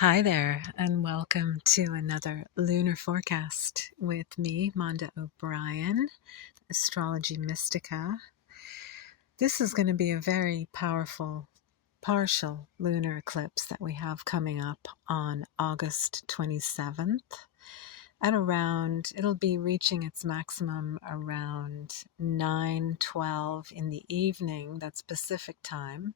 Hi there, and welcome to another lunar forecast with me, Manda O'Brien, Astrology Mystica. This is going to be a very powerful partial lunar eclipse that we have coming up on August 27th it'll be reaching its maximum around 9:12 in the evening, that's Pacific time,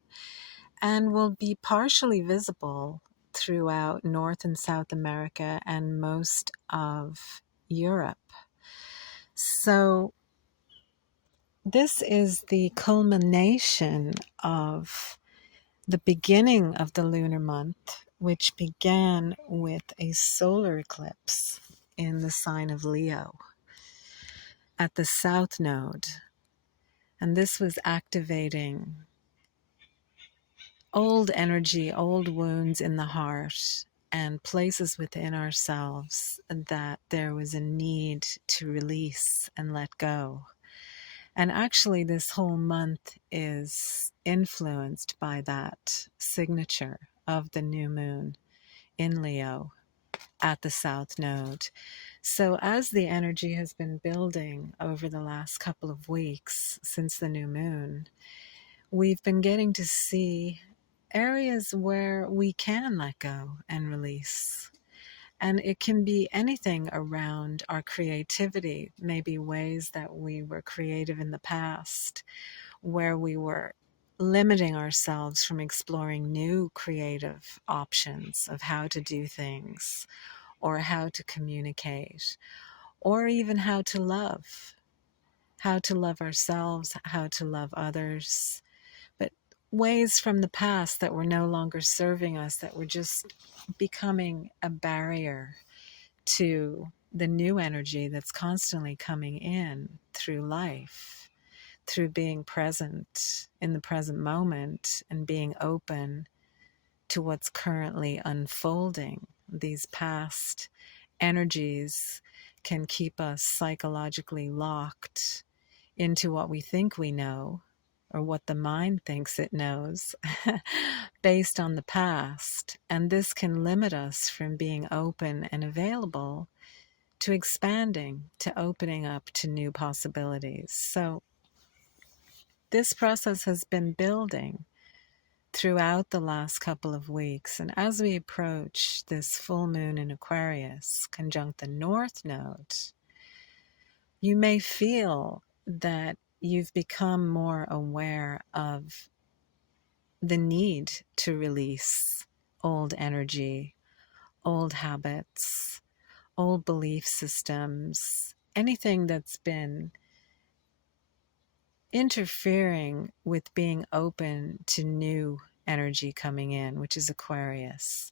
and will be partially visible throughout North and South America and most of Europe. So this is the culmination of the beginning of the lunar month, which began with a solar eclipse in the sign of Leo at the South Node. And this was activating old energy, old wounds in the heart, and places within ourselves that there was a need to release and let go. And actually, this whole month is influenced by that signature of the new moon in Leo at the South Node. So, as the energy has been building over the last couple of weeks since the new moon, we've been getting to see areas where we can let go and release. And it can be anything around our creativity, maybe ways that we were creative in the past, where we were limiting ourselves from exploring new creative options of how to do things, or how to communicate, or even how to love ourselves, how to love others, but ways from the past that were no longer serving us, that were just becoming a barrier to the new energy that's constantly coming in through life, through being present in the present moment and being open to what's currently unfolding. These past energies can keep us psychologically locked into what we think we know, or what the mind thinks it knows, based on the past. And this can limit us from being open and available to expanding, to opening up to new possibilities. So this process has been building throughout the last couple of weeks. And as we approach this full moon in Aquarius, conjunct the North Node, you may feel that you've become more aware of the need to release old energy, old habits, old belief systems, anything that's been interfering with being open to new energy coming in, which is Aquarius.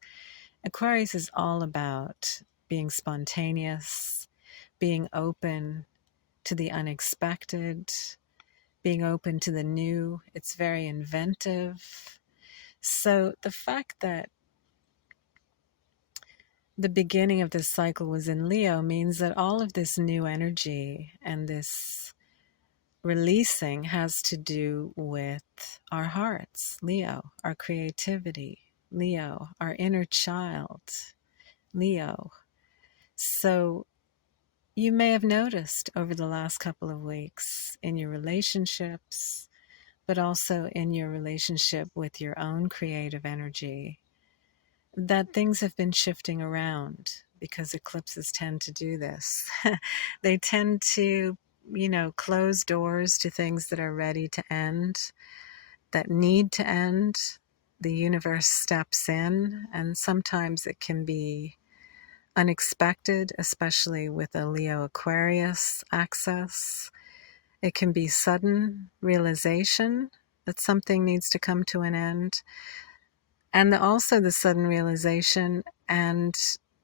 Aquarius is all about being spontaneous, being open to the unexpected, being open to the new. It's very inventive. So the fact that the beginning of this cycle was in Leo means that all of this new energy and this releasing has to do with our hearts, Leo, our creativity, Leo, our inner child, Leo. So you may have noticed over the last couple of weeks in your relationships, but also in your relationship with your own creative energy, that things have been shifting around, because eclipses tend to do this. They tend to, close doors to things that are ready to end, that need to end. The universe steps in, and sometimes it can be unexpected, especially with a Leo Aquarius axis. It can be sudden realization that something needs to come to an end, and also the sudden realization and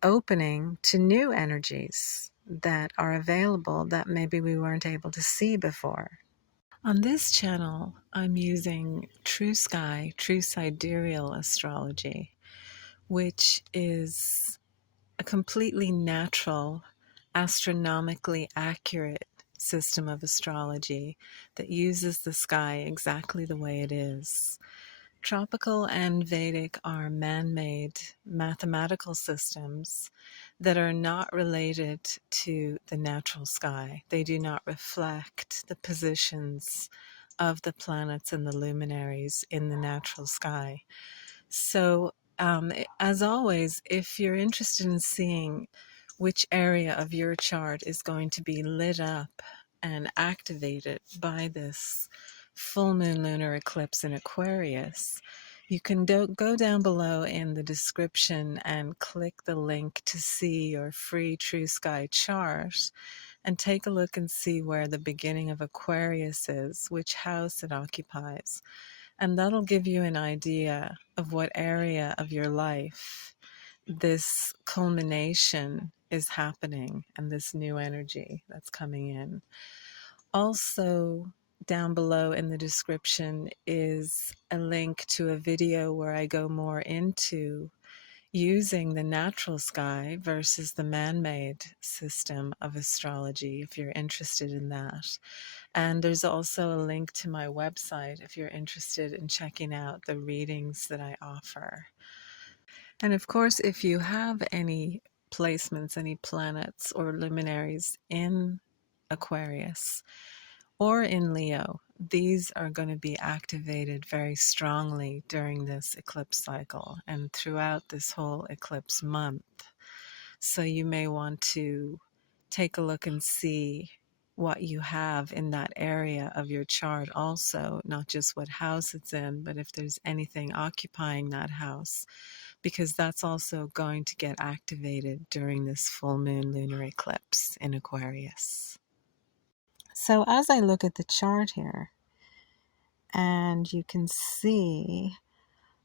opening to new energies that are available that maybe we weren't able to see before. On this channel, I'm using True Sky, True Sidereal Astrology, which is a completely natural, astronomically accurate system of astrology that uses the sky exactly the way it is. Tropical and Vedic are man-made mathematical systems that are not related to the natural sky. They do not reflect the positions of the planets and the luminaries in the natural sky. So, as always, if you're interested in seeing which area of your chart is going to be lit up and activated by this full moon lunar eclipse in Aquarius, you can go down below in the description and click the link to see your free True Sky chart and take a look and see where the beginning of Aquarius is, which house it occupies. And that'll give you an idea of what area of your life this culmination is happening and this new energy that's coming in. Also, down below in the description is a link to a video where I go more into using the natural sky versus the man-made system of astrology, if you're interested in that. And there's also a link to my website if you're interested in checking out the readings that I offer. And of course, if you have any placements, any planets or luminaries in Aquarius or in Leo, these are going to be activated very strongly during this eclipse cycle and throughout this whole eclipse month. So you may want to take a look and see what you have in that area of your chart also, not just what house it's in, but if there's anything occupying that house, because that's also going to get activated during this full moon lunar eclipse in Aquarius. So as I look at the chart here, and you can see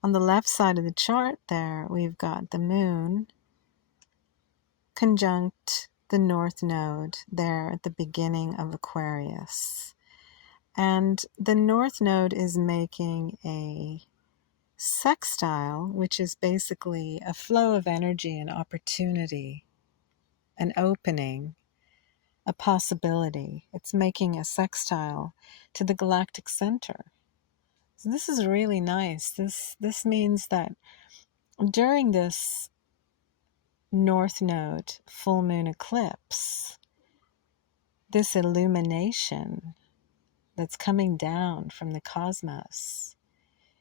on the left side of the chart there, we've got the moon conjunct the north node there at the beginning of Aquarius. And the north node is making a sextile, which is basically a flow of energy and opportunity, an opening, a possibility. It's making a sextile to the galactic center. So this is really nice. This means that during this North Node full moon eclipse, this illumination that's coming down from the cosmos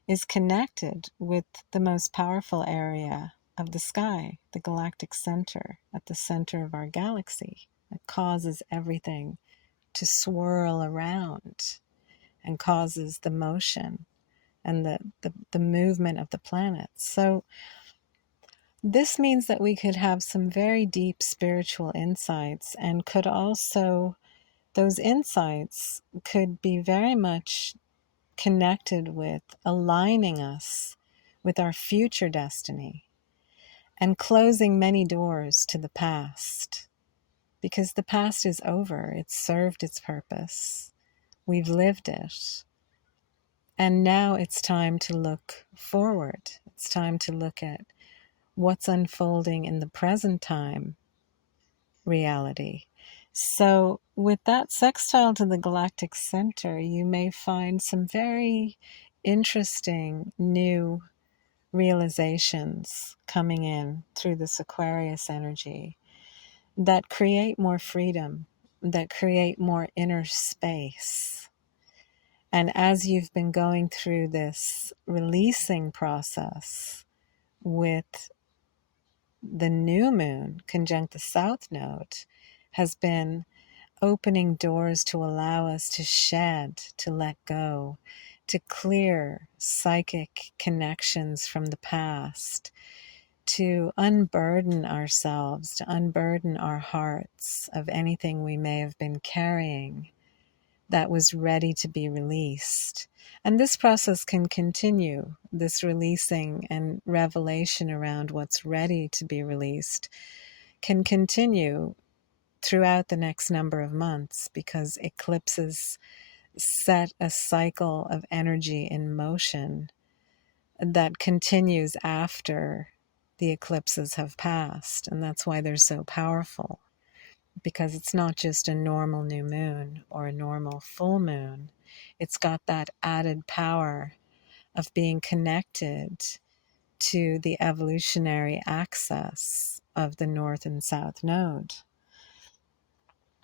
is connected with the most powerful area of the sky, the galactic center, at the center of our galaxy. It causes everything to swirl around and causes the motion and the movement of the planets. So this means that we could have some very deep spiritual insights, and could also, those insights could be very much connected with aligning us with our future destiny and closing many doors to the past, because the past is over. It's served its purpose. We've lived it. And now it's time to look forward. It's time to look at what's unfolding in the present time reality. So with that sextile to the galactic center, you may find some very interesting new realizations coming in through this Aquarius energy that create more freedom, that create more inner space. And as you've been going through this releasing process with the new moon conjunct the south node, has been opening doors to allow us to shed, to let go, to clear psychic connections from the past, to unburden ourselves, to unburden our hearts of anything we may have been carrying that was ready to be released. And this process can continue, this releasing and revelation around what's ready to be released can continue throughout the next number of months, because eclipses set a cycle of energy in motion that continues after the eclipses have passed. And that's why they're so powerful, because it's not just a normal new moon or a normal full moon. It's got that added power of being connected to the evolutionary axis of the North and South Node.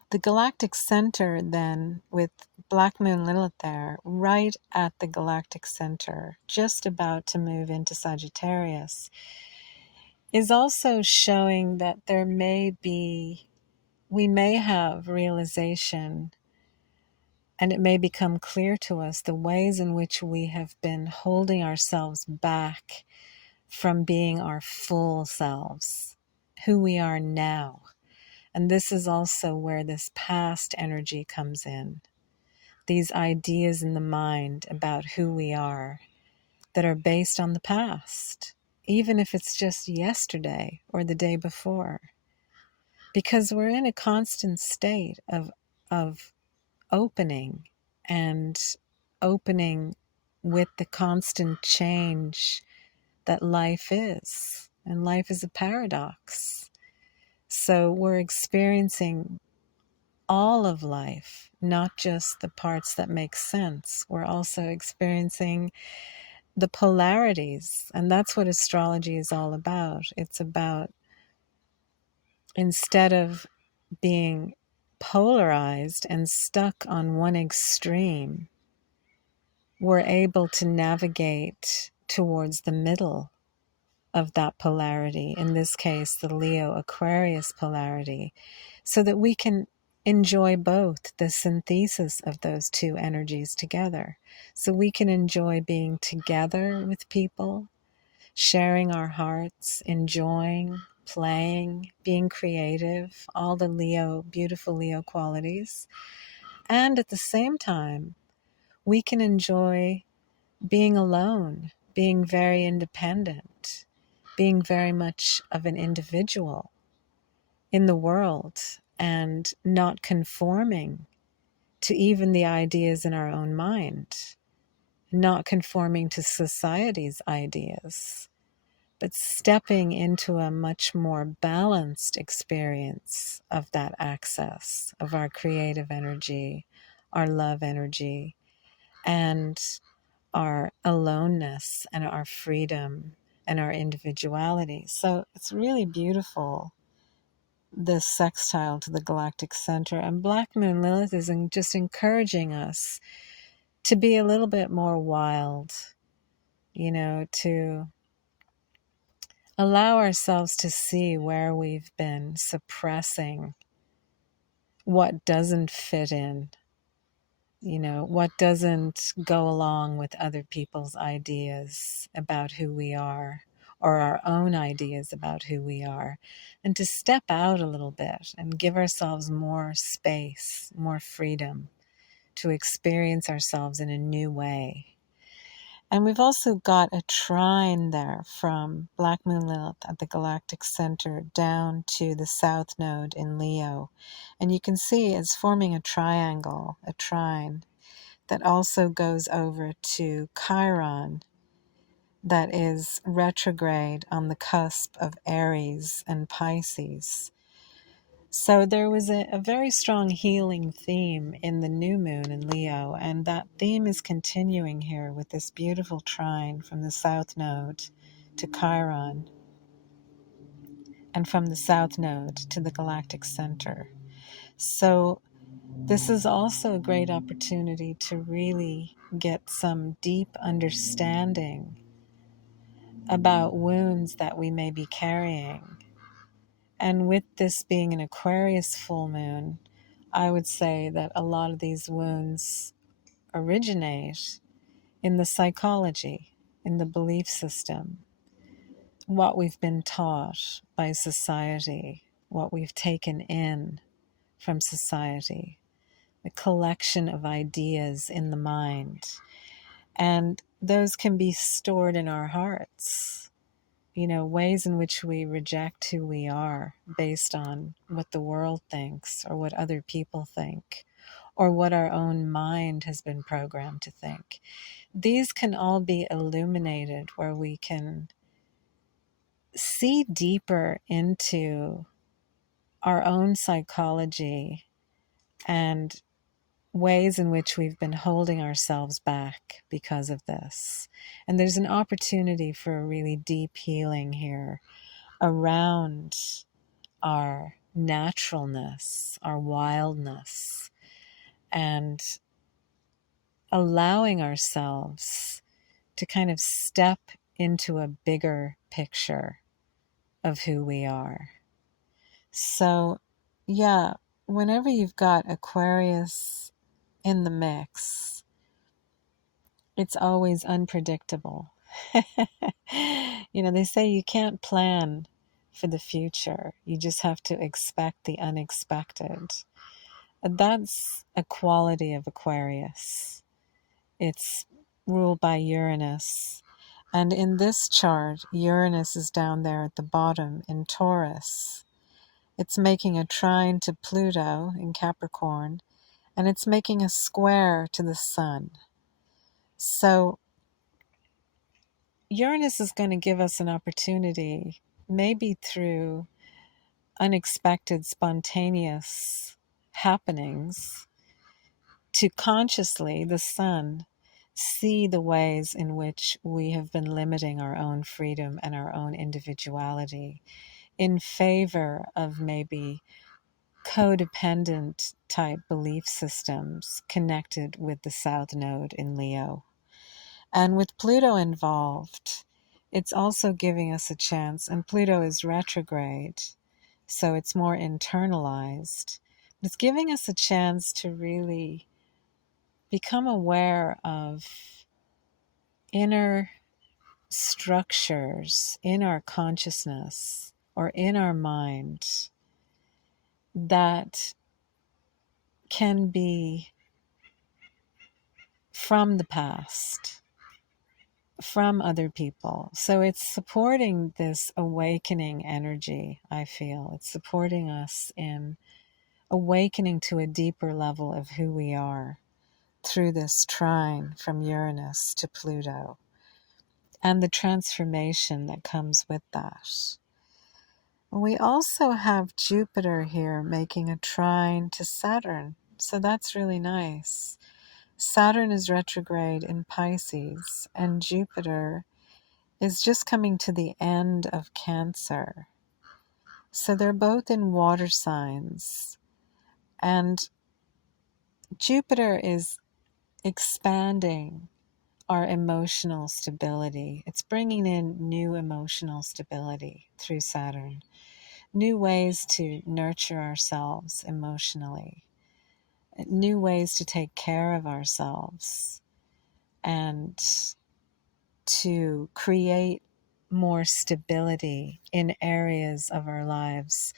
The galactic center then, with Black Moon Lilith there, right at the galactic center, just about to move into Sagittarius, is also showing that we may have realization, and it may become clear to us the ways in which we have been holding ourselves back from being our full selves, who we are now. And this is also where this past energy comes in. These ideas in the mind about who we are that are based on the past, even if it's just yesterday or the day before. Because we're in a constant state of opening, and opening with the constant change that life is. And life is a paradox. So we're experiencing all of life, not just the parts that make sense. We're also experiencing the polarities, and that's what astrology is all about. It's about, instead of being polarized and stuck on one extreme, we're able to navigate towards the middle of that polarity, in this case, the Leo Aquarius polarity, so that we can enjoy both, the synthesis of those two energies together. So we can enjoy being together with people, sharing our hearts, enjoying, playing, being creative, all the Leo, beautiful Leo qualities. And at the same time, we can enjoy being alone, being very independent, being very much of an individual in the world, and not conforming to even the ideas in our own mind, not conforming to society's ideas, but stepping into a much more balanced experience of that access, of our creative energy, our love energy, and our aloneness and our freedom and our individuality. So it's really beautiful, this sextile to the galactic center. And Black Moon Lilith is just encouraging us to be a little bit more wild, to allow ourselves to see where we've been suppressing what doesn't fit in, what doesn't go along with other people's ideas about who we are, or our own ideas about who we are, and to step out a little bit and give ourselves more space, more freedom to experience ourselves in a new way. And we've also got a trine there from Black Moon Lilith at the galactic center down to the South Node in Leo. And you can see it's forming a triangle, a trine, that also goes over to Chiron, that is retrograde on the cusp of Aries and Pisces. So there was a very strong healing theme in the new moon in Leo, and that theme is continuing here with this beautiful trine from the South Node to Chiron, and from the South Node to the galactic center. So this is also a great opportunity to really get some deep understanding about wounds that we may be carrying. And with this being an Aquarius full moon, I would say that a lot of these wounds originate in the psychology, in the belief system, what we've been taught by society, what we've taken in from society, the collection of ideas in the mind. And those can be stored in our hearts. Ways in which we reject who we are based on what the world thinks, or what other people think, or what our own mind has been programmed to think. These can all be illuminated, where we can see deeper into our own psychology and ways in which we've been holding ourselves back because of this. And there's an opportunity for a really deep healing here around our naturalness, our wildness, and allowing ourselves to kind of step into a bigger picture of who we are. So, yeah, whenever you've got Aquarius in the mix, it's always unpredictable. They say you can't plan for the future. You just have to expect the unexpected. And that's a quality of Aquarius. It's ruled by Uranus. And in this chart, Uranus is down there at the bottom in Taurus. It's making a trine to Pluto in Capricorn, and it's making a square to the Sun. So Uranus is going to give us an opportunity, maybe through unexpected, spontaneous happenings, to consciously, the Sun, see the ways in which we have been limiting our own freedom and our own individuality in favor of maybe codependent type belief systems connected with the South Node in Leo. And with Pluto involved, it's also giving us a chance, and Pluto is retrograde, so it's more internalized. It's giving us a chance to really become aware of inner structures in our consciousness or in our mind that can be from the past, from other people. So it's supporting this awakening energy, I feel. It's supporting us in awakening to a deeper level of who we are through this trine from Uranus to Pluto and the transformation that comes with that. We also have Jupiter here making a trine to Saturn, so that's really nice. Saturn is retrograde in Pisces, and Jupiter is just coming to the end of Cancer. So they're both in water signs, and Jupiter is expanding our emotional stability. It's bringing in new emotional stability through Saturn, new ways to nurture ourselves emotionally, new ways to take care of ourselves, and to create more stability in areas of our lives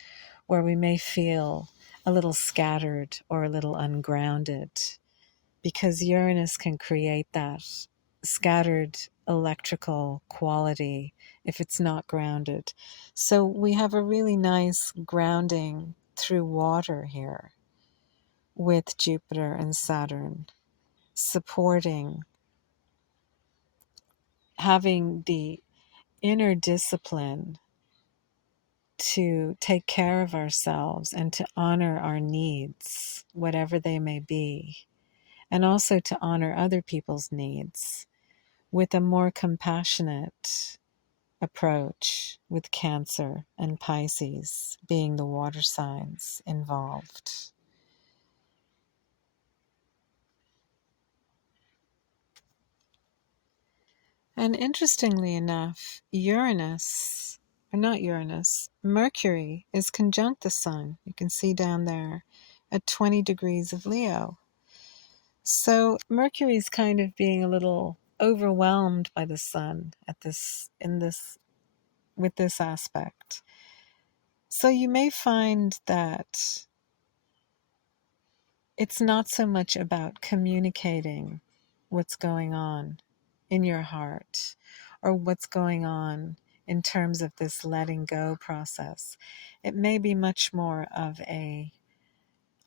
where we may feel a little scattered or a little ungrounded, because Uranus can create that scattered electrical quality if it's not grounded. So we have a really nice grounding through water here with Jupiter and Saturn supporting having the inner discipline to take care of ourselves and to honor our needs, whatever they may be, and also to honor other people's needs with a more compassionate approach, with Cancer and Pisces being the water signs involved. And interestingly enough, Mercury is conjunct the Sun. You can see down there at 20 degrees of Leo. So Mercury's kind of being a little overwhelmed by the Sun with this aspect. So you may find that it's not so much about communicating what's going on in your heart or what's going on in terms of this letting go process. It may be much more of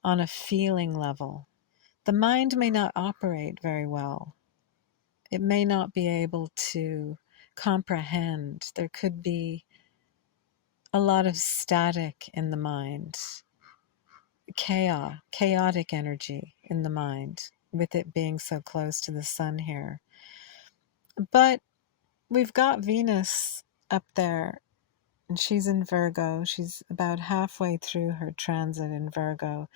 on a feeling level. The mind may not operate very well. It may not be able to comprehend. There could be a lot of static in the mind. chaotic energy in the mind, with it being so close to the sun here. But we've got Venus up there, and she's in Virgo. She's about halfway through her transit in Virgo,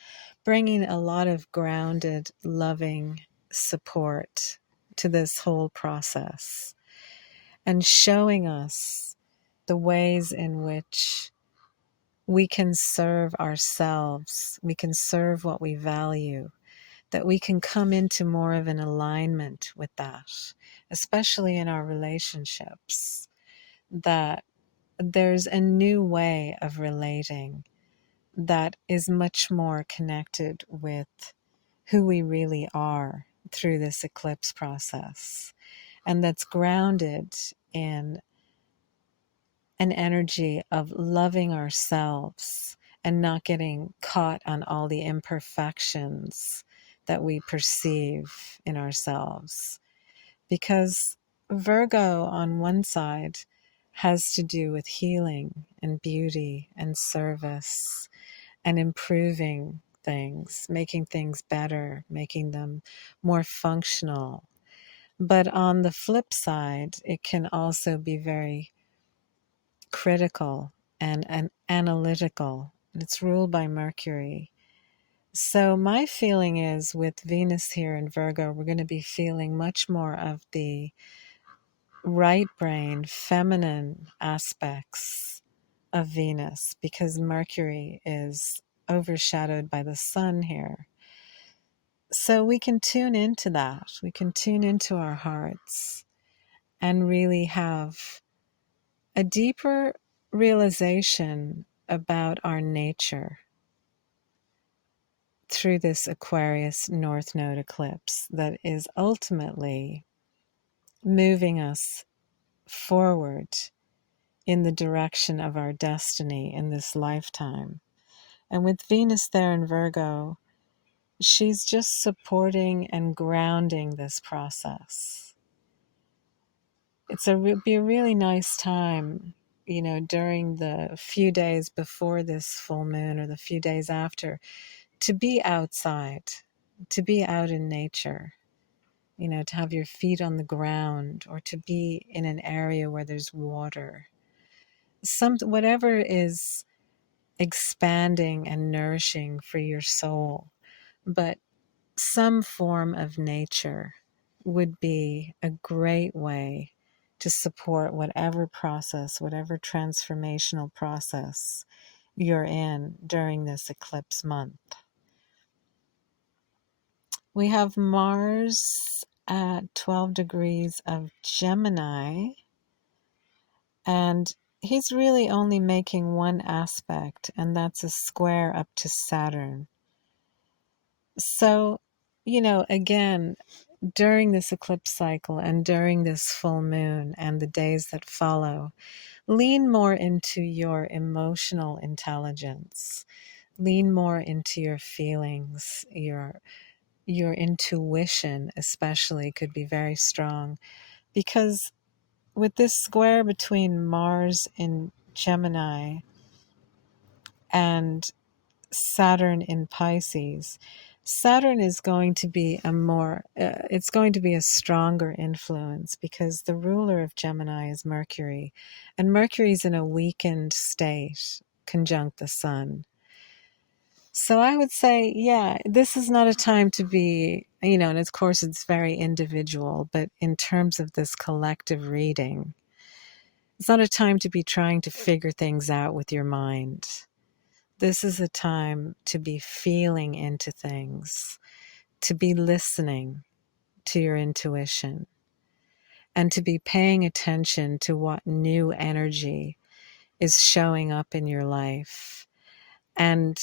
bringing a lot of grounded, loving support to this whole process and showing us the ways in which we can serve ourselves, we can serve what we value, that we can come into more of an alignment with that, especially in our relationships, that there's a new way of relating that is much more connected with who we really are through this eclipse process, and that's grounded in an energy of loving ourselves and not getting caught on all the imperfections that we perceive in ourselves. Because Virgo, on one side, has to do with healing and beauty and service and improving things, making things better, making them more functional. But on the flip side, it can also be very critical and analytical. It's ruled by Mercury. So my feeling is with Venus here in Virgo, we're going to be feeling much more of the right brain, feminine aspects of Venus, because Mercury is overshadowed by the sun here. So we can tune into that. We can tune into our hearts and really have a deeper realization about our nature through this Aquarius North Node eclipse that is ultimately moving us forward in the direction of our destiny in this lifetime. And with Venus there in Virgo, she's just supporting and grounding this process. Be a really nice time, during the few days before this full moon or the few days after, to be outside, to be out in nature, to have your feet on the ground, or to be in an area where there's water. Whatever is expanding and nourishing for your soul, but some form of nature would be a great way to support whatever process, whatever transformational process you're in during this eclipse month. We have Mars at 12 degrees of Gemini, and he's really only making one aspect, and that's a square up to Saturn. So, again, during this eclipse cycle and during this full moon and the days that follow, lean more into your emotional intelligence. Lean more into your feelings. Your intuition especially could be very strong, because with this square between Mars in Gemini and Saturn in Pisces, Saturn is going to be it's going to be a stronger influence, because the ruler of Gemini is Mercury, and Mercury's in a weakened state conjunct the sun. So I would say, yeah, this is not a time to be, and of course it's very individual, but in terms of this collective reading, it's not a time to be trying to figure things out with your mind. This is a time to be feeling into things, to be listening to your intuition, and to be paying attention to what new energy is showing up in your life, and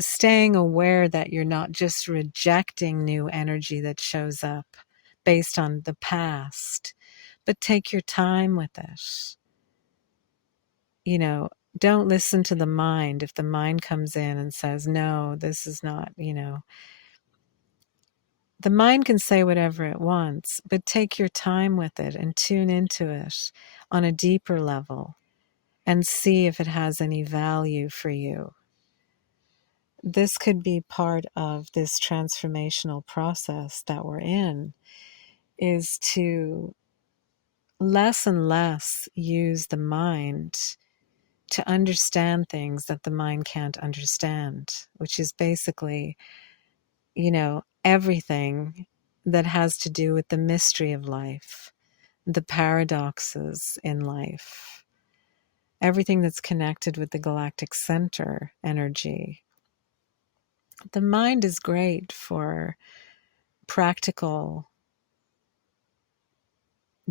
staying aware that you're not just rejecting new energy that shows up based on the past, but take your time with it. Don't listen to the mind. If the mind comes in and says, no, this is not, the mind can say whatever it wants, but take your time with it and tune into it on a deeper level and see if it has any value for you. this could be part of this transformational process that we're in, is to less and less use the mind to understand things that the mind can't understand, which is basically, everything that has to do with the mystery of life, the paradoxes in life, everything that's connected with the galactic center energy. The mind is great for practical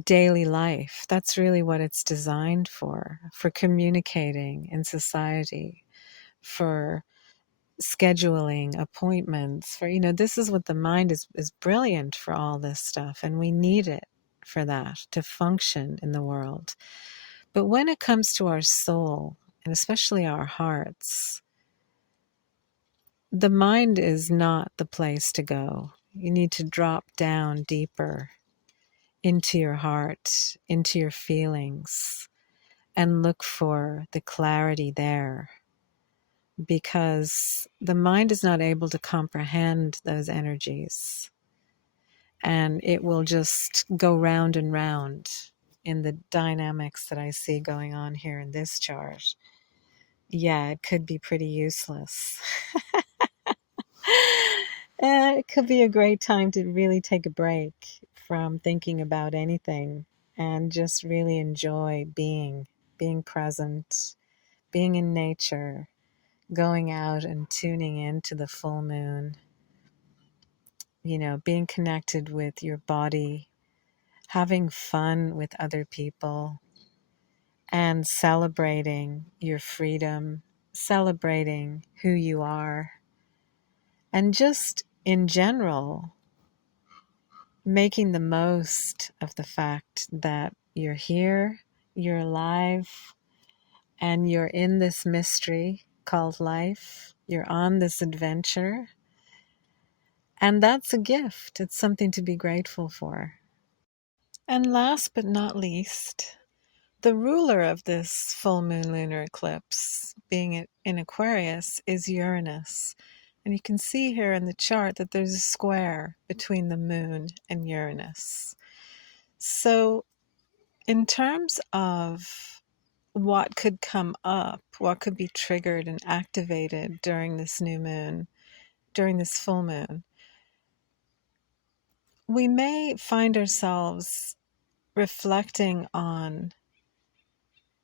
daily life. That's really what it's designed for communicating in society, for scheduling appointments, for, this is what the mind is brilliant for, all this stuff. And we need it for that to function in the world. But when it comes to our soul, and especially our hearts, the mind is not the place to go. You need to drop down deeper into your heart, into your feelings, and look for the clarity there. Because the mind is not able to comprehend those energies. And it will just go round and round in the dynamics that I see going on here in this chart. Yeah, it could be pretty useless. It could be a great time to really take a break from thinking about anything and just really enjoy being present, being in nature, going out and tuning into the full moon, being connected with your body, having fun with other people, and celebrating your freedom, celebrating who you are, and just in general, making the most of the fact that you're here, you're alive, and you're in this mystery called life. You're on this adventure. And that's a gift. It's something to be grateful for. And last but not least, the ruler of this full moon lunar eclipse, being in Aquarius, is Uranus. And you can see here in the chart that there's a square between the moon and Uranus. So in terms of what could come up, what could be triggered and activated during this new moon, during this full moon, we may find ourselves reflecting on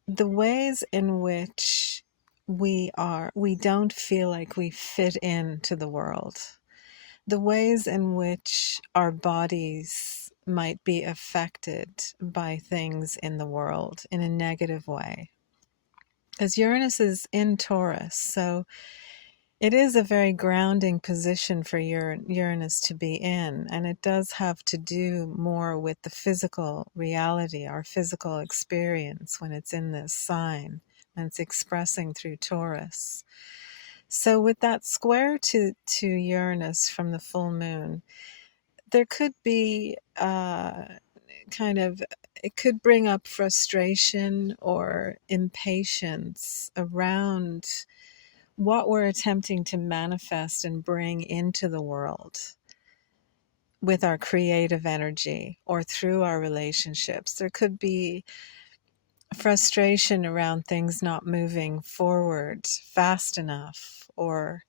the ways in which we don't feel like we fit into the world, the ways in which our bodies might be affected by things in the world in a negative way. As Uranus is in Taurus, so it is a very grounding position for Uranus to be in, and it does have to do more with the physical reality, our physical experience when it's in this sign, and it's expressing through Taurus. So with that square to Uranus from the full moon, there could be it could bring up frustration or impatience around what we're attempting to manifest and bring into the world with our creative energy or through our relationships. There could be frustration around things not moving forward fast enough, or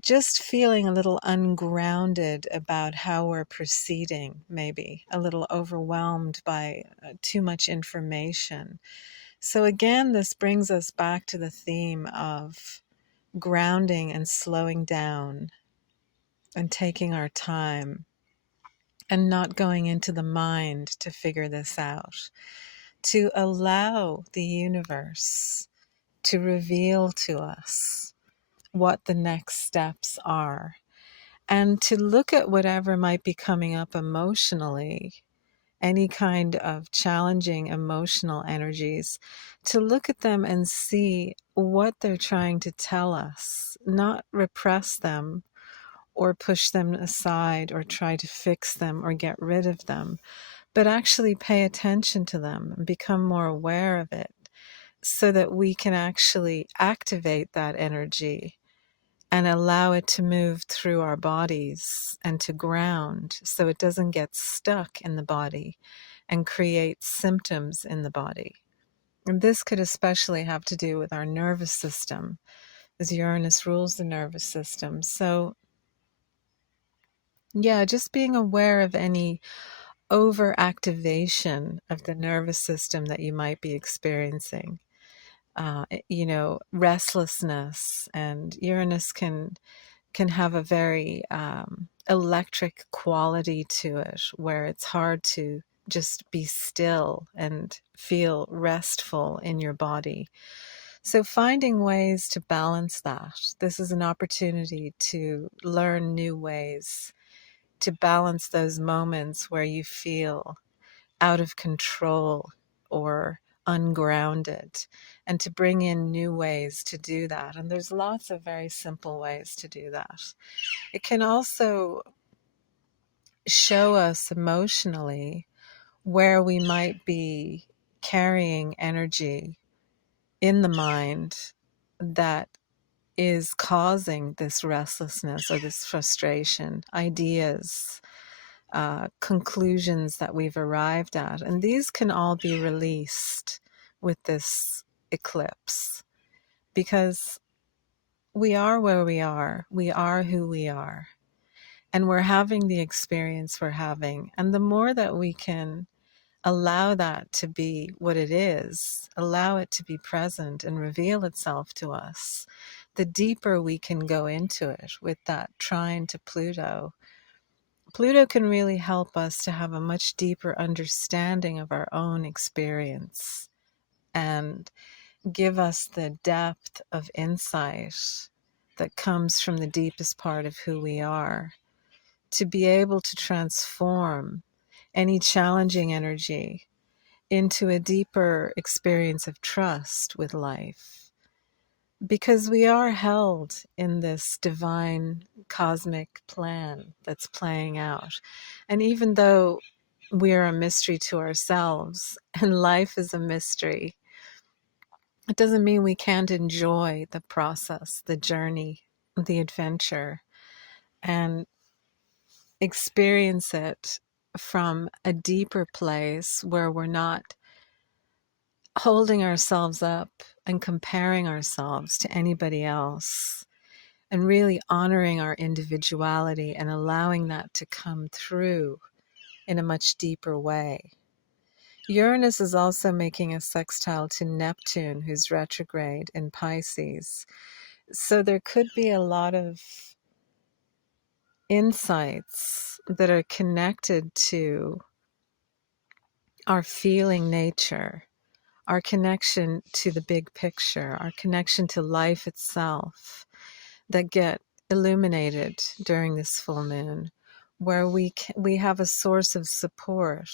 just feeling a little ungrounded about how we're proceeding, maybe a little overwhelmed by too much information. So again, this brings us back to the theme of grounding and slowing down and taking our time and not going into the mind to figure this out, to allow the universe to reveal to us what the next steps are, and to look at whatever might be coming up emotionally, any kind of challenging emotional energies, to look at them and see what they're trying to tell us, not repress them or push them aside or try to fix them or get rid of them, but actually pay attention to them and become more aware of it so that we can actually activate that energy and allow it to move through our bodies and to ground so it doesn't get stuck in the body and create symptoms in the body. And this could especially have to do with our nervous system, as Uranus rules the nervous system. So, yeah, just being aware of any overactivation of the nervous system that you might be experiencing. Restlessness, and Uranus can have a very electric quality to it, where it's hard to just be still and feel restful in your body. So finding ways to balance that. This is an opportunity to learn new ways to balance those moments where you feel out of control or ungrounded, and to bring in new ways to do that. And there's lots of very simple ways to do that. It can also show us emotionally where we might be carrying energy in the mind that is causing this restlessness or this frustration, ideas, conclusions that we've arrived at. And these can all be released with this eclipse, because we are where we are who we are, and we're having the experience we're having. And the more that we can allow that to be what it is, allow it to be present and reveal itself to us, the deeper we can go into it with that trine to Pluto. Pluto can really help us to have a much deeper understanding of our own experience and give us the depth of insight that comes from the deepest part of who we are, to be able to transform any challenging energy into a deeper experience of trust with life. Because we are held in this divine cosmic plan that's playing out. And even though we are a mystery to ourselves and life is a mystery, it doesn't mean we can't enjoy the process, the journey, the adventure, and experience it from a deeper place where we're not holding ourselves up and comparing ourselves to anybody else, and really honoring our individuality and allowing that to come through in a much deeper way. Uranus is also making a sextile to Neptune, who's retrograde in Pisces. So there could be a lot of insights that are connected to our feeling nature, our connection to the big picture, our connection to life itself, that get illuminated during this full moon, where we have a source of support,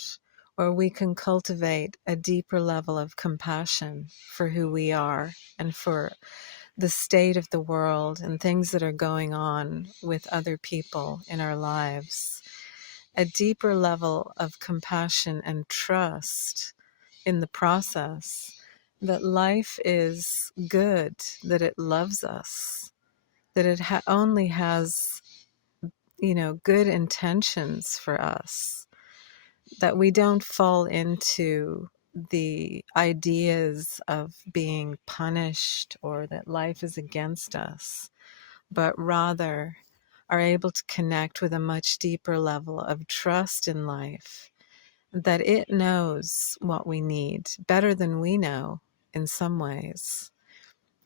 where we can cultivate a deeper level of compassion for who we are and for the state of the world and things that are going on with other people in our lives. A deeper level of compassion and trust in the process, that life is good, that it loves us, that it only has, good intentions for us, that we don't fall into the ideas of being punished or that life is against us, but rather are able to connect with a much deeper level of trust in life, that it knows what we need better than we know in some ways.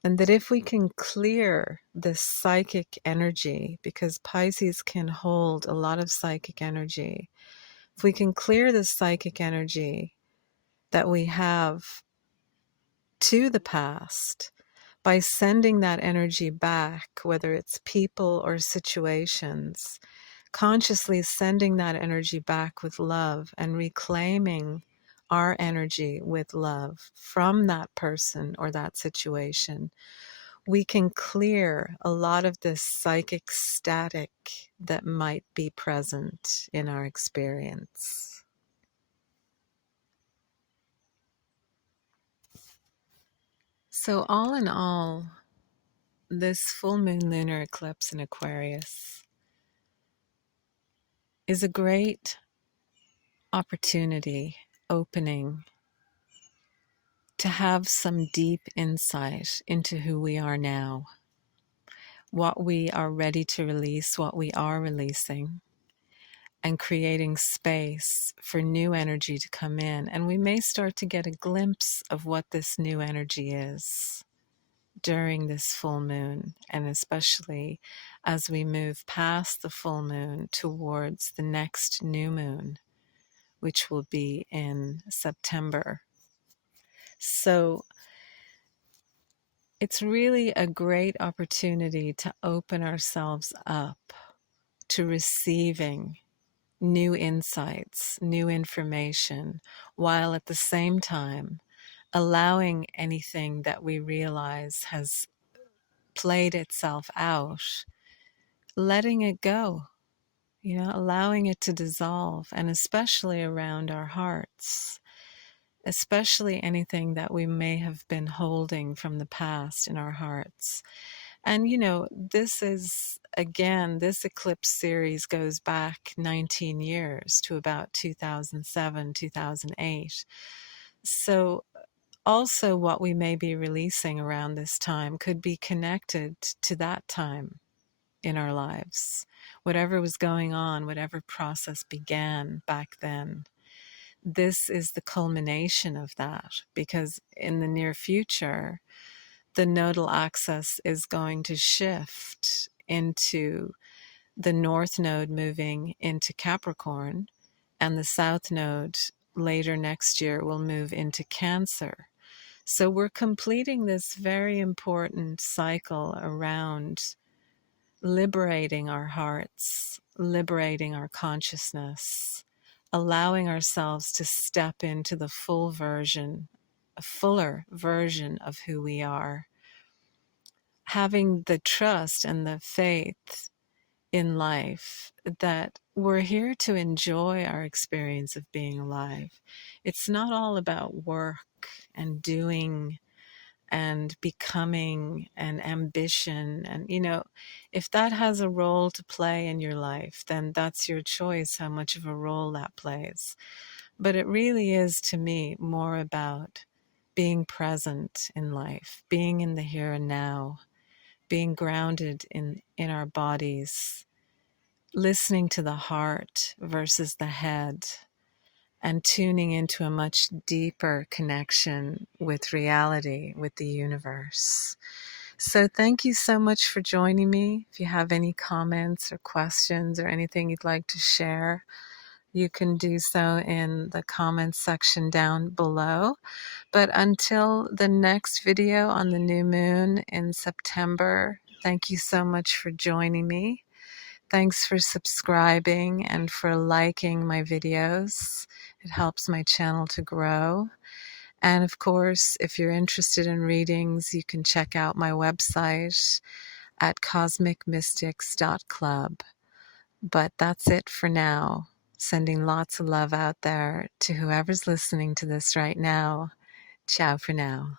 And that if we can clear this psychic energy, because Pisces can hold a lot of psychic energy, if we can clear this psychic energy that we have to the past by sending that energy back, whether it's people or situations, consciously sending that energy back with love and reclaiming our energy with love from that person or that situation, we can clear a lot of this psychic static that might be present in our experience. So all in all, this full moon lunar eclipse in Aquarius is a great opportunity, opening, to have some deep insight into who we are now, what we are ready to release, what we are releasing, and creating space for new energy to come in. And we may start to get a glimpse of what this new energy is during this full moon, and especially as we move past the full moon towards the next new moon, which will be in September. So it's really a great opportunity to open ourselves up to receiving new insights, new information, while at the same time allowing anything that we realize has played itself out, letting it go, allowing it to dissolve, and especially around our hearts, especially anything that we may have been holding from the past in our hearts. And this is, again, this eclipse series goes back 19 years to about 2007, 2008. So also what we may be releasing around this time could be connected to that time in our lives. Whatever was going on, whatever process began back then, this is the culmination of that, because in the near future, the nodal axis is going to shift into the north node moving into Capricorn, and the south node later next year will move into Cancer. So we're completing this very important cycle around liberating our hearts, liberating our consciousness, allowing ourselves to step into the full version, a fuller version of who we are, having the trust and the faith in life that we're here to enjoy our experience of being alive. It's not all about work and doing and becoming and ambition. And, if that has a role to play in your life, then that's your choice how much of a role that plays. But it really is, to me, more about being present in life, being in the here and now, being grounded in our bodies, listening to the heart versus the head, and tuning into a much deeper connection with reality, with the universe. So thank you so much for joining me. If you have any comments or questions or anything you'd like to share, you can do so in the comments section down below. But until the next video on the new moon in September, thank you so much for joining me. Thanks for subscribing and for liking my videos. It helps my channel to grow. And of course, if you're interested in readings, you can check out my website at cosmicmystics.club. But that's it for now. Sending lots of love out there to whoever's listening to this right now. Ciao for now.